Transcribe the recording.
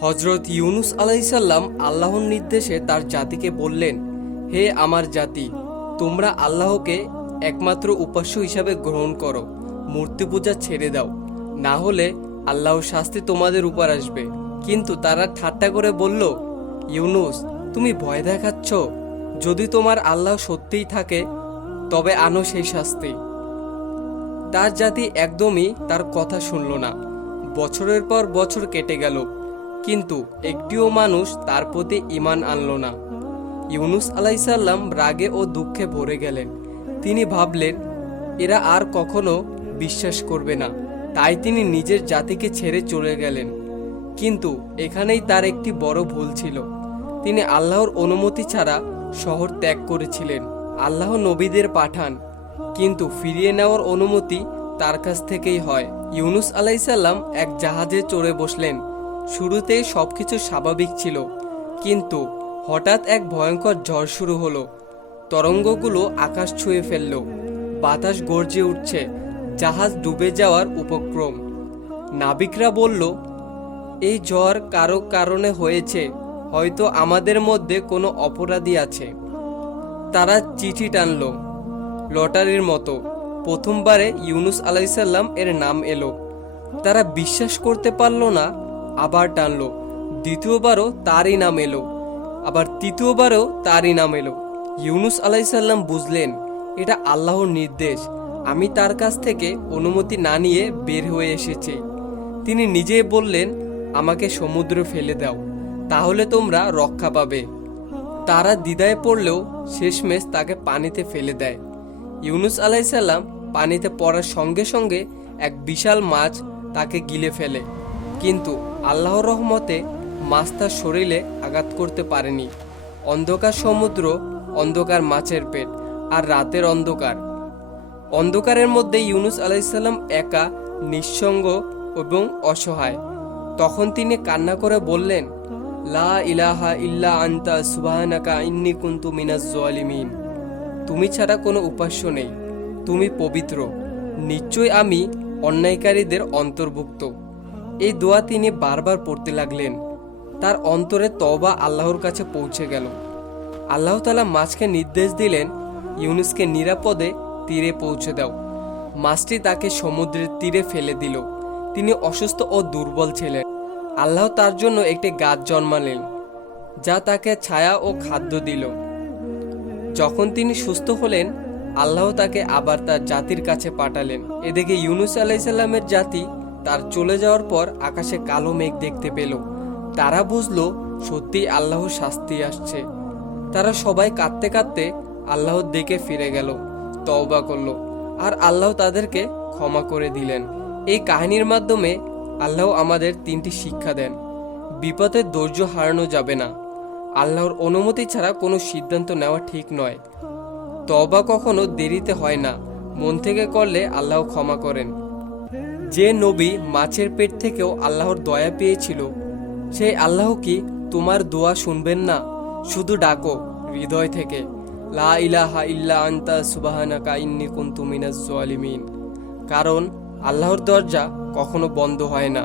হজরত ইউনুস আলাইসাল্লাম আল্লাহর নির্দেশে তার জাতিকে বললেন, হে আমার জাতি, তোমরা আল্লাহকে একমাত্র উপাস্য হিসাবে গ্রহণ করো। মূর্তি পূজা ছেড়ে দাও। না হলে আল্লাহর শাস্তি তোমাদের উপর আসবে। কিন্তু তারা ঠাট্টা করে বলল, ইউনুস, তুমি ভয় দেখাচ্ছ। যদি তোমার আল্লাহ সত্যিই থাকে, তবে আনো সেই শাস্তি। তার জাতি একদমই তার কথা শুনল না। বছরের পর বছর কেটে গেল। কিন্তু একটিও মানুষ তার প্রতি ইমান আনল না। ইউনুস আলাইসাল্লাম রাগে ও দুঃখে ভরে গেলেন। তিনি ভাবলেন, এরা আর কখনো বিশ্বাস করবে না। তাই তিনি নিজের জাতিকে ছেড়ে চলে গেলেন। কিন্তু এখানেই তার একটি বড় ভুল ছিল। তিনি আল্লাহর অনুমতি ছাড়া শহর ত্যাগ করেছিলেন। আল্লাহ নবীদের পাঠান, কিন্তু ফিরিয়ে নেওয়ার অনুমতি তার কাছ থেকেই হয়। ইউনুস আলাইসাল্লাম এক জাহাজে চড়ে বসলেন। শুরুতেই সবকিছু স্বাভাবিক ছিল। কিন্তু হঠাৎ এক ভয়ঙ্কর ঝড় শুরু হলো। তরঙ্গগুলো আকাশ ছুঁয়ে ফেলল। বাতাস গর্জে উঠছে। জাহাজ ডুবে যাওয়ার উপক্রম। নাবিকরা বলল, এই ঝড় কারও কারণে হয়েছে। হয়তো আমাদের মধ্যে কোনো অপরাধী আছে। তারা চিঠি টানল। লটারির মতো। প্রথমবারে ইউনুস আলাইসাল্লাম এর নাম এলো। তারা বিশ্বাস করতে পারল না আবার টানলো। দ্বিতীয়বারও তারই নাম এলো। আবার তৃতীয়বারও তারই নাম এলো। ইউনুস আলাইসাল্লাম বুঝলেন, এটা আল্লাহর নির্দেশ। আমি তার কাছ থেকে অনুমতি না নিয়ে বের হয়ে এসেছি। তিনি নিজেই বললেন, আমাকে সমুদ্রে ফেলে দাও, তাহলে তোমরা রক্ষা পাবে। তারা দ্বিধায় পড়লেও শেষমেশ তাকে পানিতে ফেলে দেয়। ইউনুস আলাইসাল্লাম পানিতে পড়ার সঙ্গে সঙ্গে এক বিশাল মাছ তাকে গিলে ফেলে। কিন্তু আল্লাহর রহমতে মাছ শরীরে আঘাত করতে পারেনি। অন্ধকার সমুদ্র, অন্ধকার মাছের পেট আর রাতের অন্ধকার। অন্ধকারের মধ্যে ইউনুস আলাইসাল্লাম একা, নিঃসঙ্গ এবং অসহায়। তখন তিনি কান্না করে বললেন, লা ইলাহা ইল্লা আন্তা, সুবাহানাকা ইন্নি কুন্তু মিনাজ জোয়ালিমিন তুমি ছাড়া কোনো উপাস্য নেই। তুমি পবিত্র। নিশ্চয় আমি অন্যায়কারীদের অন্তর্ভুক্ত। এই দোয়া তিনি বারবার পড়তে লাগলেন। তার অন্তরে তবা আল্লাহর কাছে পৌঁছে গেল। আল্লাহ তালা মাছকে নির্দেশ দিলেন, ইউনুসকে নিরাপদে তীরে পৌঁছে দাও। মাছটি তাকে সমুদ্রের তীরে ফেলে দিল। তিনি অসুস্থ ও দুর্বল ছিলেন। আল্লাহ তার জন্য একটি গাছ জন্মালেন, যা তাকে ছায়া ও খাদ্য দিল। যখন তিনি সুস্থ হলেন, আল্লাহ তাকে আবার তার জাতির কাছে পাঠালেন। এদিকে ইউনুস আলাইসাল্লামের জাতি তার চলে যাওয়ার পর আকাশে কালো মেঘ দেখতে পেল। তারা বুঝলো, সত্যি আল্লাহর শাস্তি আসছে। তারা সবাই কাঁদতে কাঁদতে আল্লাহর দিকে ফিরে গেল, তওবা করল, আর আল্লাহ তাদেরকে ক্ষমা করে দিলেন। এই কাহিনীর মাধ্যমে আল্লাহ আমাদের তিনটি শিক্ষা দেন। বিপদে ধৈর্য হারানো যাবে না। আল্লাহর অনুমতি ছাড়া কোনো সিদ্ধান্ত নেওয়া ঠিক নয়। তবা কখনো দেরিতে হয় না। মন থেকে করলে আল্লাহ ক্ষমা করেন। যে নবী মাছের পেট থেকেও আল্লাহর দয়া পেয়েছিল, সেই আল্লাহ কি তোমার দোয়া শুনবেন না? শুধু ডাকো হৃদয় থেকে। লা ইলাহা ইল্লা আন্তা সুবাহানাকা ইন্নি কুন্তু মিনাজ জালিমিন কারণ আল্লাহর দরজা কখনো বন্ধ হয় না।